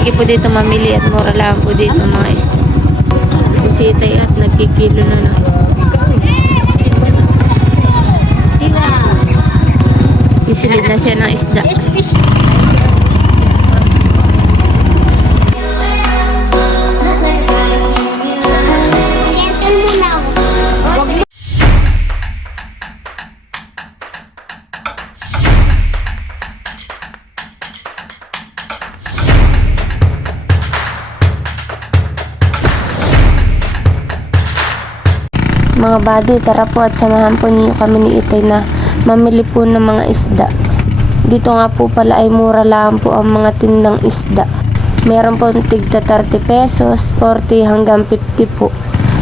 Maigi po dito mamili at mura lang po dito mga isda. Ito si Itay at nagkikilo na ng isda. Sisilid na siya ng isda. Mga buddy, tara po at samahan po niyo kami ni Itay na mamili po ng mga isda. Dito nga po pala ay mura lang po ang mga tindang isda. Meron po tigta 30 pesos, 40 hanggang 50 po.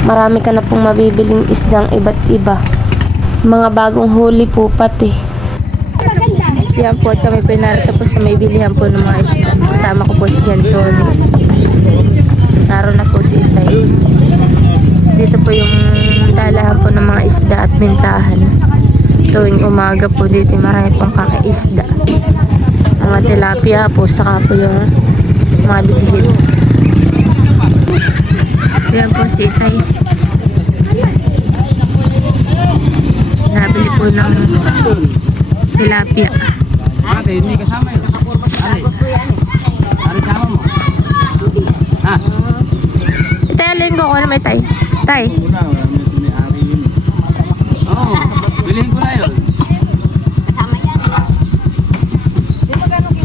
Marami ka na pong mabibiling isdang iba't iba. Mga bagong huli po pati. Yan po at kami pinarito po sa may bilihan po ng mga isda. Kasama ko po si Jantol. Naroon na po si Itay. Dito po yung dalahan po ng mga isda at bintahan. Tuwing umaga po dito marami pang kakaisda. Mga tilapia po, saka po yung mga bibihid. Yan po si Itay. Nabili po ng tilapia. Ate, hindi kasama yun. Ari. Ari, kasama mo. Ha? Itay, alin ko ano may Tay? Tay. Wala, may ari yun. Oo, bilhin ko na yun.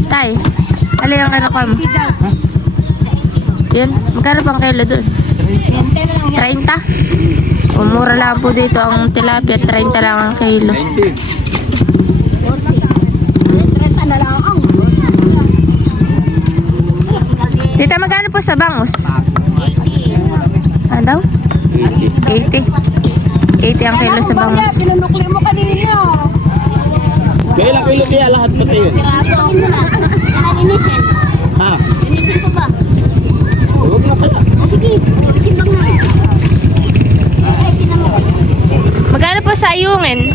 Tay, alin ang ano ka mo? Yun, magkano pang kilo dun? 30? Mura lang po dito ang tilapia, 30 lang ang kilo. 90. Tita, magkano po sa bangus? 80. Ano daw? 80. 80 ang kilo sa bangus. Pinunukli mo kanina. Kailan kilo kaya lahat pati yun? Linisin. Ha? Linisin ko ba? Huwag na pala. Sige, simbang na. Tinan mo. Magkano po sa ayungin?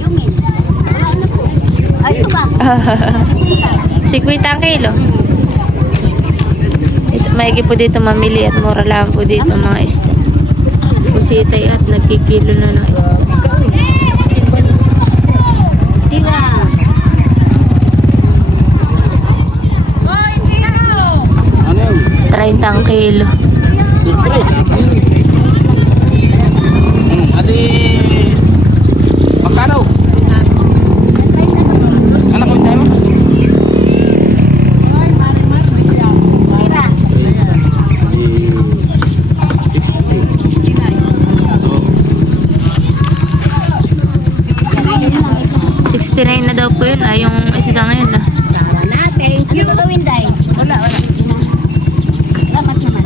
Yungin. Wala na po. Ay, ito ba? 50 ang kilo. Maigi po dito mamili at mura lang po dito mga isda. Po si Itay at nagkikilo na ng isda. Tiga. 30 ang kilo. Ate, magkano? Anak ko tayo mo? Tira. 69 na daw po yun. Ay, yung isda ngayon na. Tara natin. Ano gagawin, Day? Wala. Dapat naman.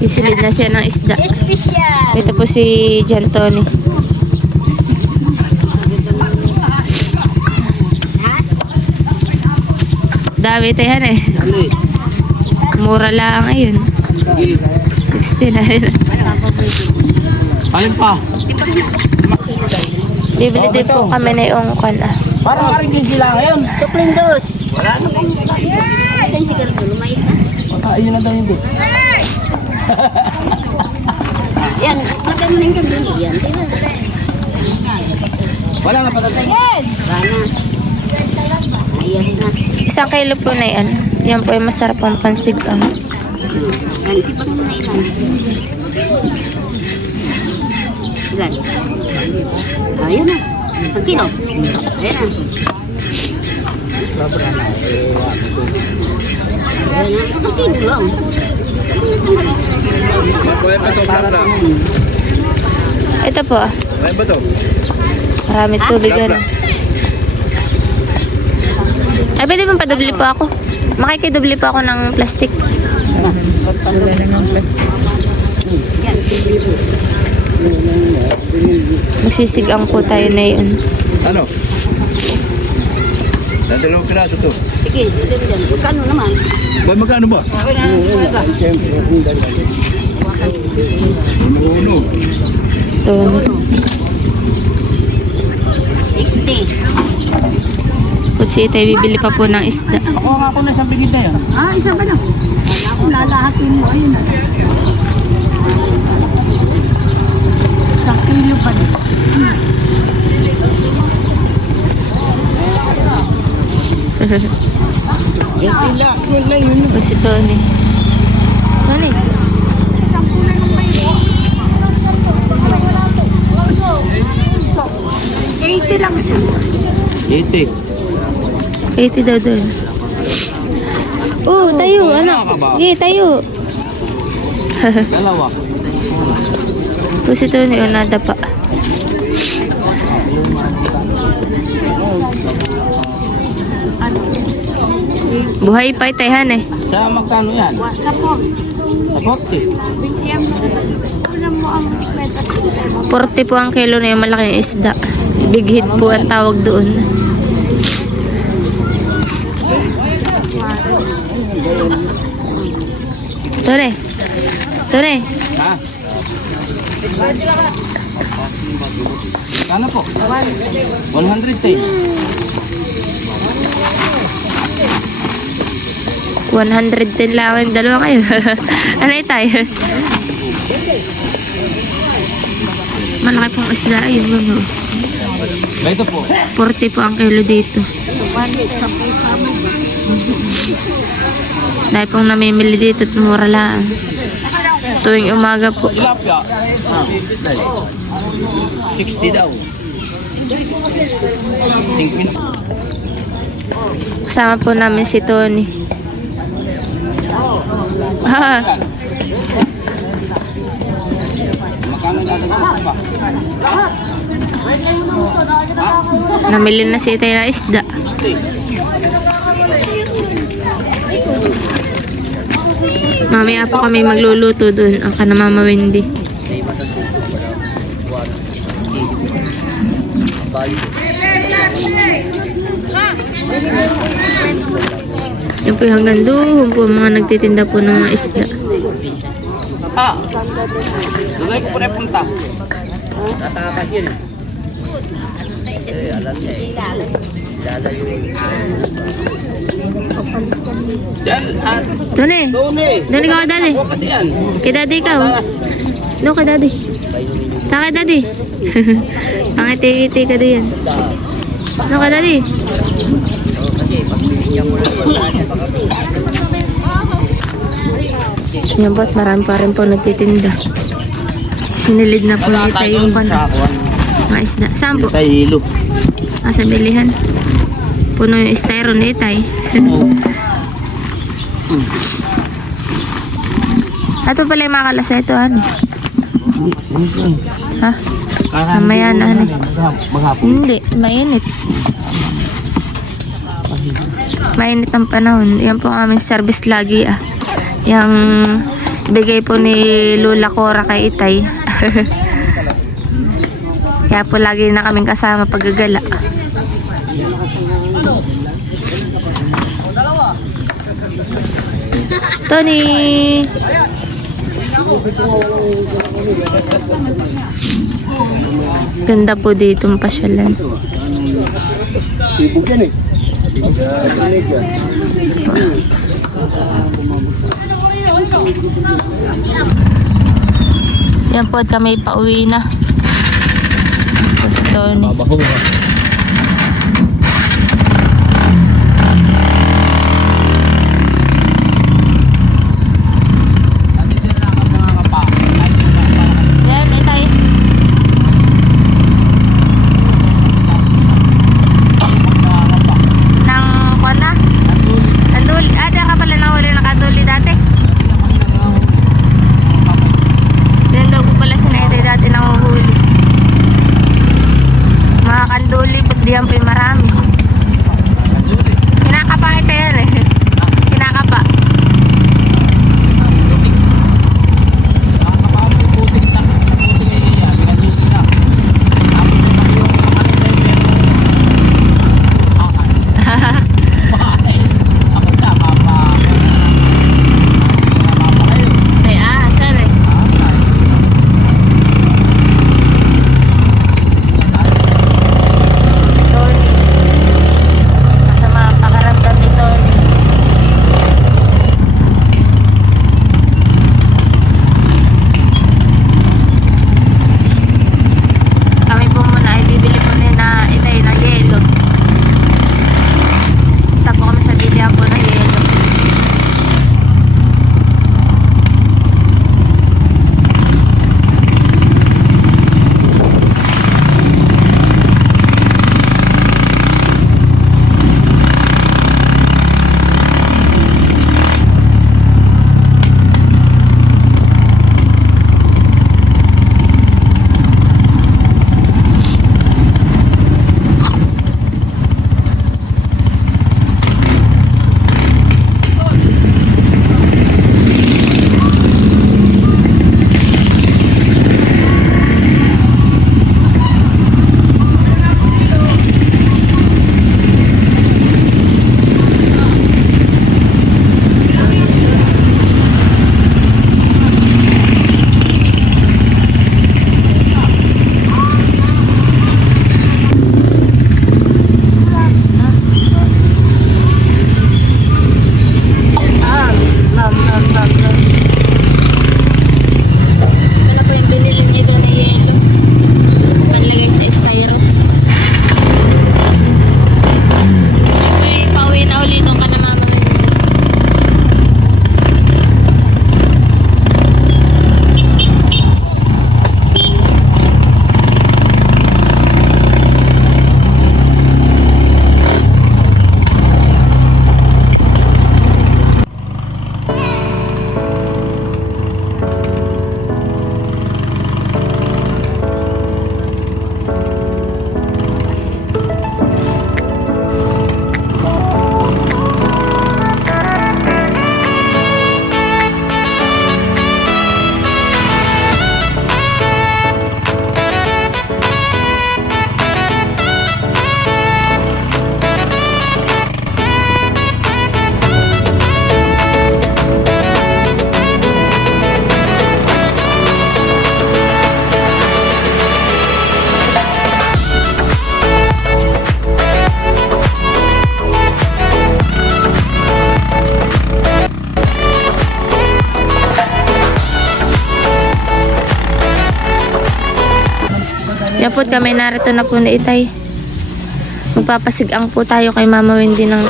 Sisilid na siya ng isda. Espesyal. Ito po si Jantoni. Dami ito yan eh. Mura lang ngayon. 60 na rin. Alin pa? Bibili din po kami na yung kan ah. Parang maringin sila ngayon. Tuplindot. Wala na. Ayan si Carlo. Lumayos na. Ayun na daw hindi. Yan. Lagay mo na yung Carlo. Yan. Tira. Wala na patatay. Sana. Ayos na. Isang kilo po na yan. Yan po yung masarap ang pansigang. Yan. Sipag mo na ilan. Ilan? Ayun na. Ang kilo. Ayan na. Ayan na. Ang kilo lang. Kuya pa ito para na. Ito po ah. Kuya ba ito? Marami tubig yan. Ay, pwede mong padubli po ako. Makikidubli po ako ng plastic. Wala naman plastic. Yan. Magsisigang po tayo na yun. Ano? Dalawang piraso to. Sige, sige dyan. Magkano naman? Ba, magkano ba? Okay na, iba. Uno. Tony. 80. Kung si Itay, bibili pa po ng isda. Ako nga ako na isang bigit na yun. Ah, isa ba lang? Wala ko lalahatin mo. Ayun na. Isang kilo pa din. Kung si Tony. Tony. 80 lang. 80. 80 daw doon. Oh, tayo. Ano? Sige, tayo. Dalawa. Kung si Tony, o nada pa. Buhay pa itayhan eh. Sa magkano yan? Sa po. Sa 40. Bigyan mo. Kulang mo ang 50. 40 po ang kilo na yung malaking isda. Big head po ang tawag doon. Tore. Tore. Ha? Kano po? 110. 110 lang yung dalawa kayo. Ano tayo? Malaki pong isda. Ayun, ano. Ba ito po? 40 po ang kilo dito. Dahil pong namimili dito at mura lang. Tuwing umaga po. Tilapia. 60 daw. Tingpin. Kasama po namin si Tony. Ah, Magkano dadagdag pa? namili na si Itay ng isda. Mamaya po kami magluluto doon. Ang kana Mama Wendy. Yan po yung hanggang doon po mga nagtitinda po ng mga isda. Ha? Doon ay ko pa punta. Tatakas yun. Alam niya eh. Diyan, Tony! Tony. Doon ikaw, Daddy. Ako kasi yan. Kay Daddy ikaw. Doon kay Daddy. Saan kay Daddy? Pangiti-ngiti ka diyan. Doon kay Daddy. Yan po, marami pa rin po nagtitinda. Sinilid na po nito yung mga isda. Saan po? Sa hilo. Sa bilihan. Puno yung styro ni Itay. Ito pala yung makalasa ito, ano? Ha? Mamaya na, ano? Maghapon. Hindi, mainit. Mainit ang panahon. Yan po ang aming service lagi, ah. Yung bigay po ni Lola Cora kay Itay. Kaya po lagi na kaming kasama paggagala. Tony! Ganda po dito ang pasyalan. Ibig yan eh. Yan po at kami pauwi na. Tapos Tony. Babaho. Yan, Itay. Nang kuwan na? Kanduli. Diyan ka pala nahuli ng kanduli dati. Diyan daw po pala si Itay dati nahuhuli. Mga kanduli. Yan po kami narito na po ni Itay. Magpapasigang po tayo kay Mama Wendy ng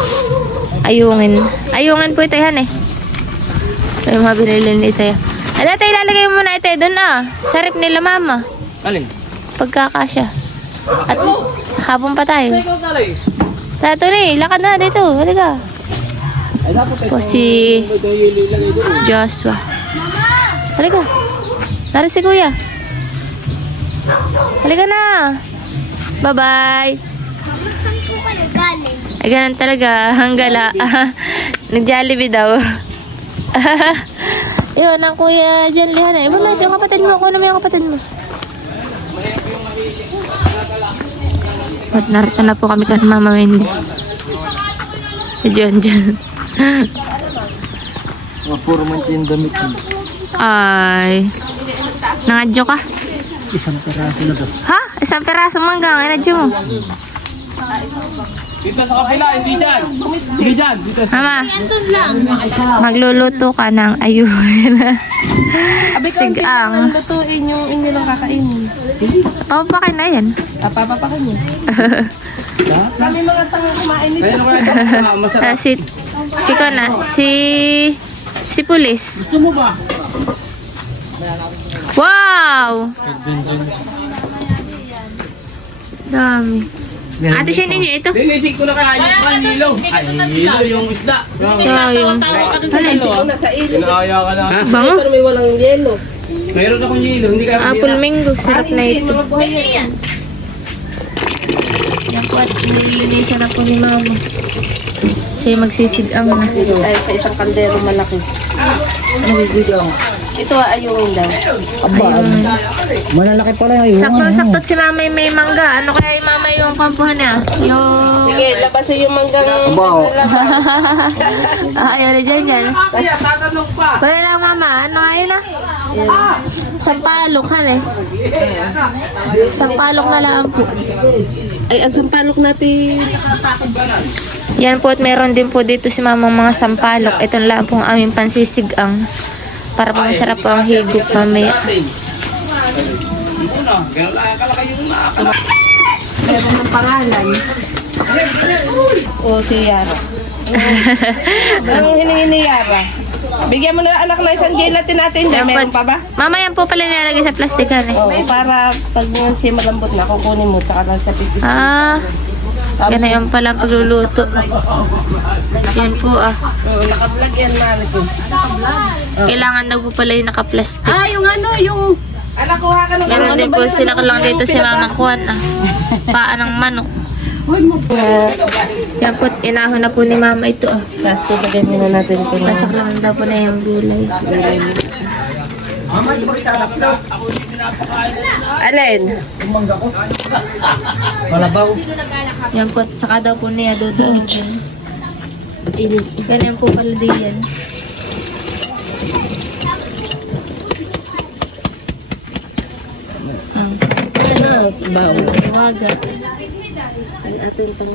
ayungin. Ayungin po Itay han eh. Ito yung mga binili ni Itay. Ala Itay, ilalagay mo muna Itay doon sa rep nila Mama. Alin? Pagkakasya. At habang pa tayo. Tato ni, lakad na dito. Halika. Po si Joshua. Halika. Nari si Kuya. Halika na. Bye-bye. Saan po kayo galing? Ay, ganun talaga. Hanggala. Nag-Jollibee daw. Yun, ang Kuya Jan Lihan. Iba na, yung kapatid mo. Kuha naman yung kapatid mo. At narito na po kami kan Mama Wendy. Diyan. Puro man yung damit. Ay. Nangadyo ka? Isang peraso na dos. Ha? Isang peraso mangga. Nangadyo mo. Dito sa kapila, hindi dyan. Hindi dyan. Dito sa... Mama, magluluto ka ng ayun. Sigang. Lutuin yung inyo lang kakainin. Papakin na yan. Papapakin niyo. Kami mga tangang kumain nito. Ayun kaya masarap. Si Kona, si Pulis. Gusto mo ba? Wow! Dami. Ate siya ninyo ito. Linisig ko na kaya yung nilo. Ay, nilo yung isda. Sayang. Na sa ilo. Kinaya ka na. Bango. Pero may walang yelo. Mayroon akong nilo, hindi kaya Apple mango. Sarap na ito. Mga buhay na yan. Yan po at nililinisan na po ni Mama. Siya magsisigang na. Ay, sa isang kaldero malaki. Ito ayungin daw. Ayun. Malalaki pala yung Sakto-sakto si Mama yung may mangga. Ano kaya yung Mama yung kampuhan niya? Yung... Sige, labasin yung manggang. Ayaw na dyan. Kaya tatanong pa. Pero lang Mama, ano ngayon Sampalok han eh. Sampalok na lang po. Ay, ang sampalok natin. Yan po at meron din po dito si Mama mga sampalok. Ito lang po ang aming pansisigang. Para po masarap po ang higop mamaya. Ito na, gano'n lang kalaki yung nakakala. Meron ng pangalan. O, si Yara. Anong hiningi ni Yara? Bigyan mo na anak na isang gelatin natin. Yan po. Meron pa ba? Mama, yan po pala nilalagay sa plastikan eh. Oo, para pag siya malambot na, kukunin mo, tsaka lang siya pipis. Yan yung pala ang pagluluto. Yan po Nakablog yan, Mariko. Kailangan daw po pala yung naka-plastic. Ah, yung ano, yung... Anak, kuha ka ng Meron din po sinakalang dito si Mamang Kuwan paa ng manok. Yan po, inahon na po ni Mama ito Tapos tulagay muna natin ito na. Sasaklang daw po na yung gulay. Alin? Yan po, tsaka daw po niya dudurugin. Ganyan po pala din yan. Ang waga. Ang ating pang...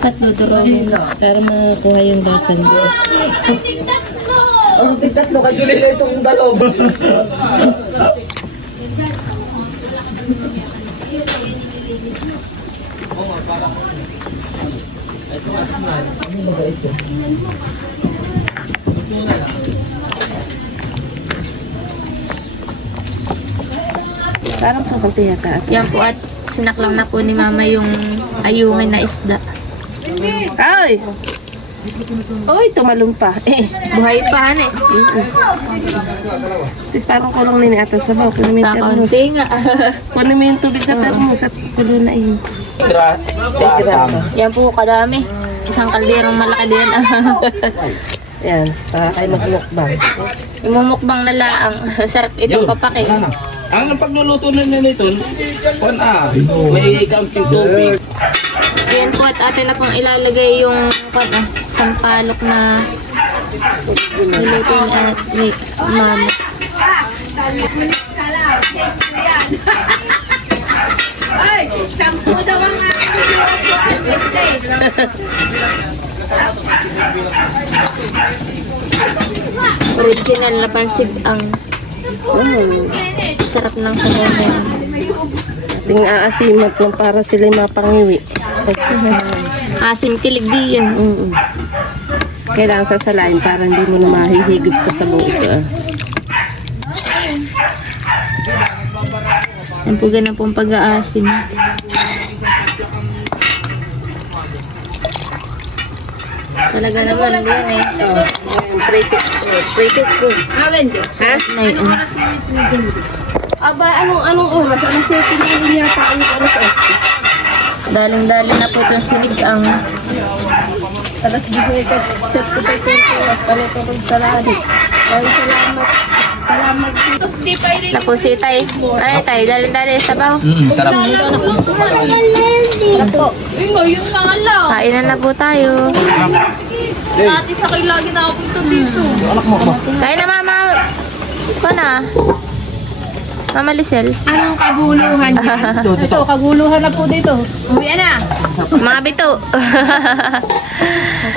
At dudurugin. Para makuha yung basan ko. Ang tigtat mo, kay Julie na itong dalob. Parang kakanti yata. Yan po at sinaklang na po ni Mama yung ayungin na isda. Ay! Uy, tumalong pa. Buhay pa han eh. Tapos parang kulong nini ata sa baw. Kunin mo yung termos. Kakaunti nga. Kunin mo yung tubig sa termos at kulo na yun. Yan po kadami. Isang kalderong malaki din. Yan, para kayo magmukbang. Imumukbang na laang. Sarap itong papake. Ang pagluluto na nito, may kaunting tubig. Yan po at atin na pong ilalagay yung sampalok na niluto ni Mama. Ay, 10 daw ang Original na pansig ang sarap ng sabaw na yan. Ting aasimat lang para sila mapangiwi. Asim kilig di yan. Kailangan sasalain para hindi mo na mahihigop sa sabaw ito. Yan po ganun pong pag-aasim. Talaga naman yan eh. Pretest po. Ha? Na yun. Aba, anong oras? Anong setting na rin yata ang ano ko? Daling-daling na po itong sinigang. Alas di ko chat ko tayo at palito kong saladi. Ay, salamat. Salamat dito. Tapos si Tay. Ay, Tay, daling-daling sabaw. Sarap. Ngayon na nga lang. Kainan na po tayo. Dati sa kayo lagi na ako punta dito. Kain na, Mama. Ikaw na. Mama Lisel. Anong kaguluhan niya? Ito, kaguluhan na po dito. Uwi na. Mga bito.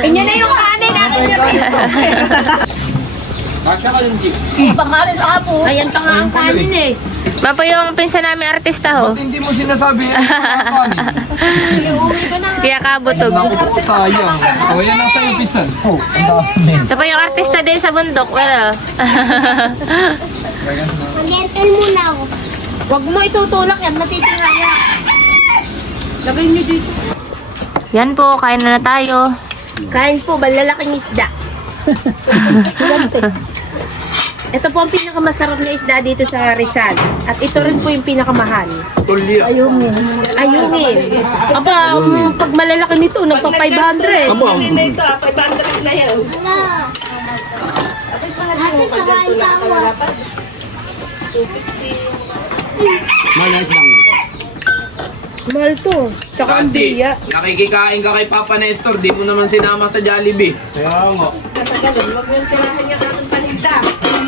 Inyo na yung kanin natin yung rice ko. Kasya ka yung jeep. Pangalan ako. Ayan pa nga ang kanin eh. Mapa yung pinsan namin artista ho. Hindi mo sinasabi yan. Si Kuya Kabutog. Sayang. O yan ang sa impisan. Oh, ang dami. Ito pa yung artista din sa bundok. Wala. Huwag mo itutulak yan. Matitira yan. Lagay niyo dito. Yan po, kain na tayo. Kain po, malalaking isda. Ito po ang pinakamasarap na isda dito sa Rizal. At ito rin po yung pinakamahal. Tulya. Ayungin. Aba, pag malalaki nito, nagpa 500. Hindi ito, 500 na yan. Malas lang. Mahal to. Tsaka ang biya. Nakikikain ka kay Papa Nestor, di mo naman sinama sa Jollibee. Kaya nga. Kasi ganun, huwag mo yung tirahan niya ng paninda.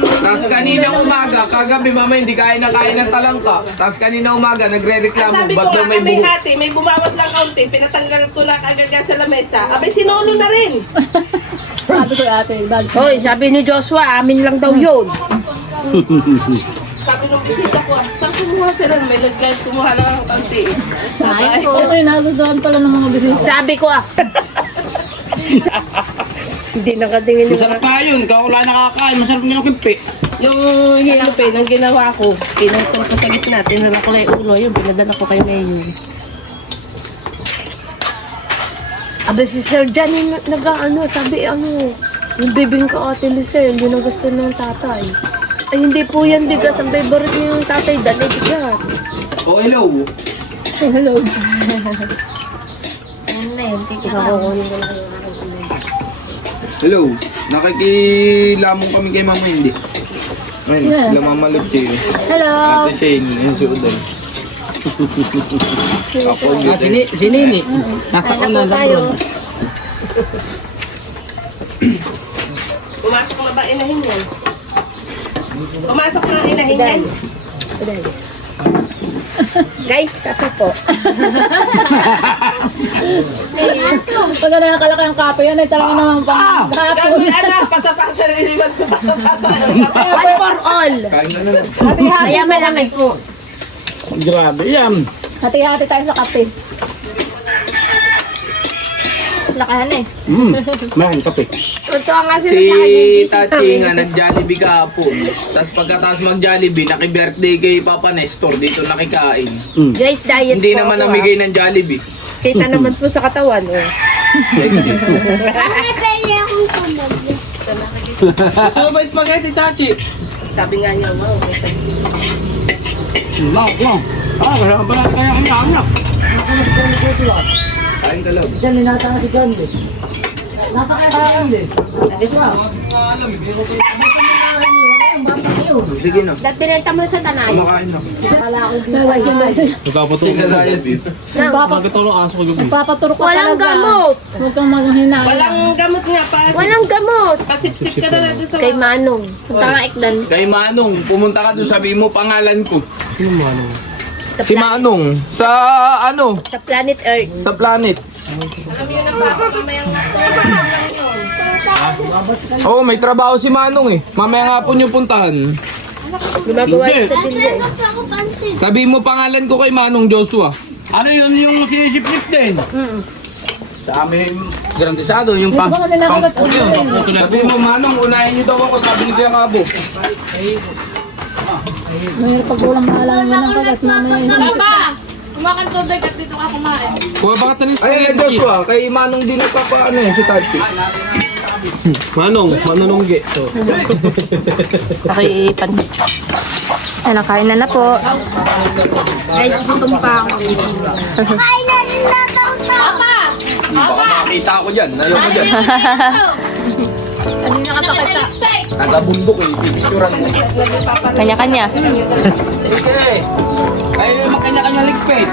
Tapos kanina umaga, kagabi mama hindi kain ng talangka. Tapos kanina umaga, Ang nagre-reklamo, sabi ko ba't daw nga, may may buhok? hati, may bumawas lang kaunti, pinatanggal ko na agad nga sa lamesa. Abay, sinolo na rin. Hoy, sabi ni Joshua, amin lang daw yun. Sabi nung bisita ko, saan kumuha sila? May nag-guide kumuha lang ang kaunti. Sabi ko Hindi nakatingin Masarap pa yun, ikaw wala nakakain, masarap nyo kimpi. yung hilupin ang ginawa ko. Pinantong ko sa gitna, tinala ko lang yung ulo, yun, pinadala ko kay Mayor. Aba si Sir Jan yung sabi yung bibingka Ate Lisel, yun ang gusto ng tatay. Ay hindi po yan bigas, ang favorite niyo yung tatay, dali bigas. Oh, hello. Hello. Ano na yun? Tigil Hello. Nakikilamong kami kay mama hindi. Ayun, sila mama Luchi. Hello. Ate Shane, yung suudan. Ako dito. Si Nini. Kaya na po tayo. Pumasok na ba inahin yan? Pumasok na inahin yan? Guys, kape po. Pag nakakalaki ang kape, yan ay talaga naman pang Gagawin, pasa-pasa rin, magpapasa-pasa. One for all. Kain ka na lang. Kaya malaki po. Grabe yan. hati-hati tayo sa kape. Lakahan eh. Mahan kape. Totoo nga sila Si sa kanya yung busy Tati nga nag-Jollibee kahapon. Tapos pagkatapos mag-Jollibee, naki-birthday kay Papa Nestor dito nakikain. Guys, diet Hindi po naman ako, namigay ng Jollibee. Kita naman po sa katawan. Gusto mo ba spaghetti, Tachi? Sabi nga niya, wow, may pansin. Lang. Kaya pala kaya kanya. Kain ka lang. Diyan, ninata na si John. Nasa kaya John. Sige na. Dahil pinenta mo sa tanay. Kumakain na. Nagpapatulog Sige, Reyes. Nagpapatulog aso ko gabi. Nagpapaturo ka Walang talaga. gamot. Huwag kang maghinay. Walang gamot nga, Walang gamot. pasipsip ka na doon sa Kay Manong. Punta nga ikdan. Kay Manong, pumunta ka doon, sabi mo pangalan ko. Sino mo ano? Sa, Si Manong, sa ano, sa planet Earth. sa planet. alam yun na pa, mamayang Oo, may trabaho si Manong eh. Mamaya nga po niyo puntahan. Gumagawa Hindi. sa dinle. Sabihin mo pangalan ko kay Manong Joshua. Ano yun yung sinisip-sip din? Sa amin, garantisado yung Hindi ko na nakagat. Sabihin mo, Manong, unahin niyo daw ako, sabi ni Kuya Kabo. Mayroon pag walang mahalang mo ng kagat, mamaya yung Kumakan tubig at dito ka kumain. Kuha baka tanin Ay, Joshua, kay Manong din nagpapaano yan, si Tati. Manununggi. So, Nakiipan. Ano, kain na po. Guys, gutom pa ako. Baka makakita ako dyan, ayoko dyan. Ano yung nakatakita? Nagabundok eh, pipicturan mo. Kanya-kanya. ay, makanya-kanya ligpit.